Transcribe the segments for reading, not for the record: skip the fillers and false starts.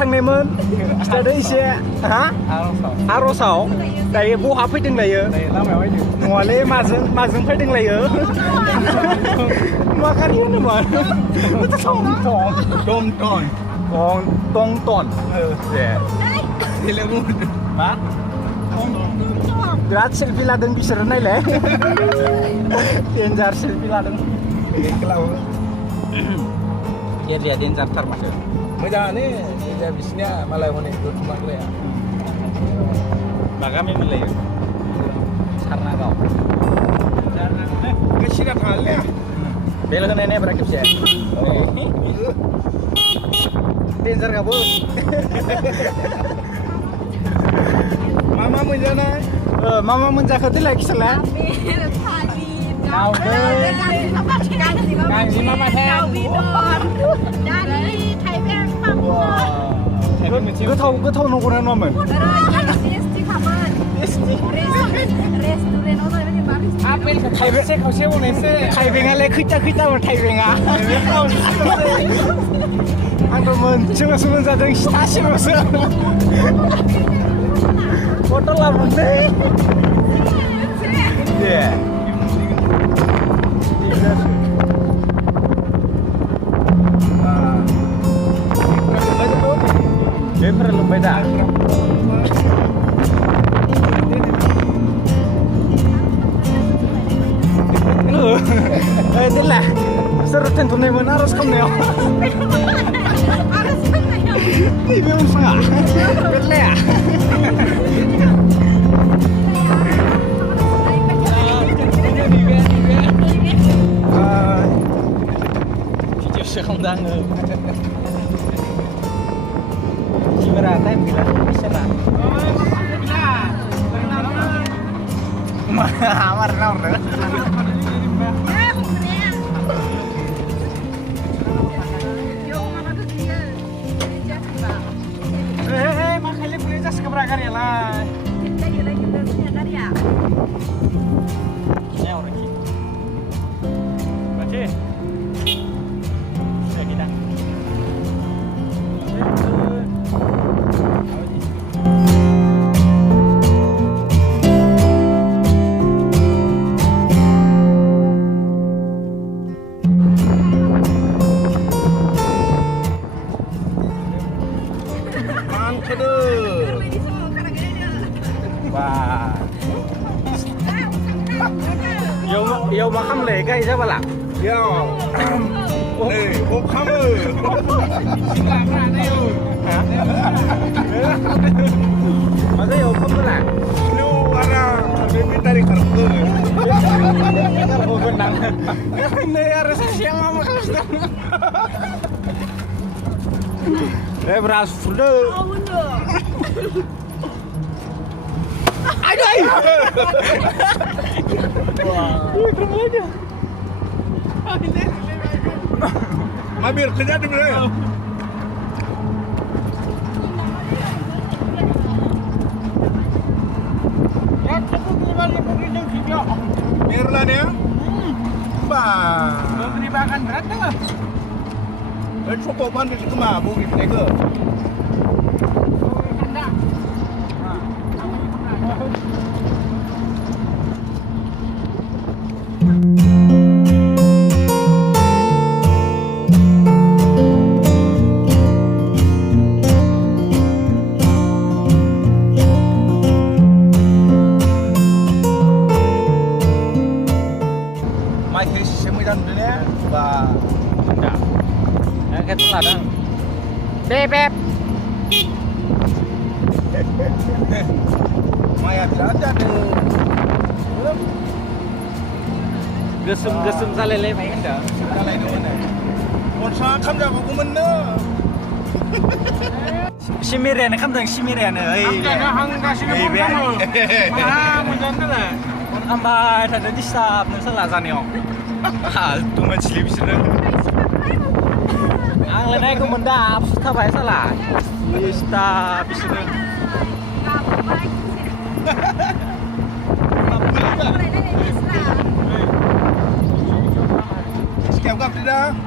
थांनायमोन खिथादो एसे हा आर'साव दायो बहा फैदों दायो लामायाव फैदों नङालै माजों फैदोंलायो मा गारि होनोमोन टंटन मा बिराद सेलफि लादों बिसोरो नायलाय डेन्जार सेलफि लादों एरिया डेन्जारथार माथो मोजाङानो बिसिनिया मालाय हनै दतमाग्राया मा गामि मोनलायो सारनागाव सिगां थाङालै बेल होनाय नायब्रा खेबसे डेन्जार गाबो मा मोनजानाय मा मोनजाखो देलाय खिथालाय गोथाव नंगौना नङामोन थाइबेंआलाय खैथामोन थाइबेंआ आंथ' मोनसेल'सो मोनजादों सिथासेल'सो फट' लाबोनोसै दे बेफोर लोंबाय दा देलाय सोर थेनथ'नायमोन आर'ज खालामनायाव नैबे अनसाङा बेलाया भिडिअ'सो खालामदों आङो Gimana time bila bisa warna makanya boleh jas keberangkar ya lah ini orang ini baca sudah kita Yo makam le guys apa lah? Yo. Kamu. Hah? Masa yo kamu lah? Lu ada lebih dari kartu. Kartu benang. Ini harus siang mama kelas. Beras sudah. Aduh. Wah, keren aja. Mabir kerja di mana? Ya, aku gimana begitu video. Mirlan ya? Bah. Memberi makan berat enggak? Cukup pandai cuma bukit tega. Ladang. Beb. Maya ada deh. Gesem salele main dah. Salele mana? Monsa kamja aku mana? Simirian kamdang simirian. Hangga simirian. Mah menjangan lah. Ambai ada di stop nusa lazanio. Hal tu macam lebih Ang lenay ko mendap, kabay salah. Stop bisnya. Sekian kap tidak?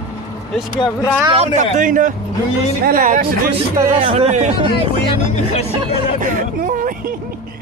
Eskiया बिराद गाबदोयनो नुयैनि नायलाय दुखु सिन्था जासिगोन नुयैनि सिन्था जादों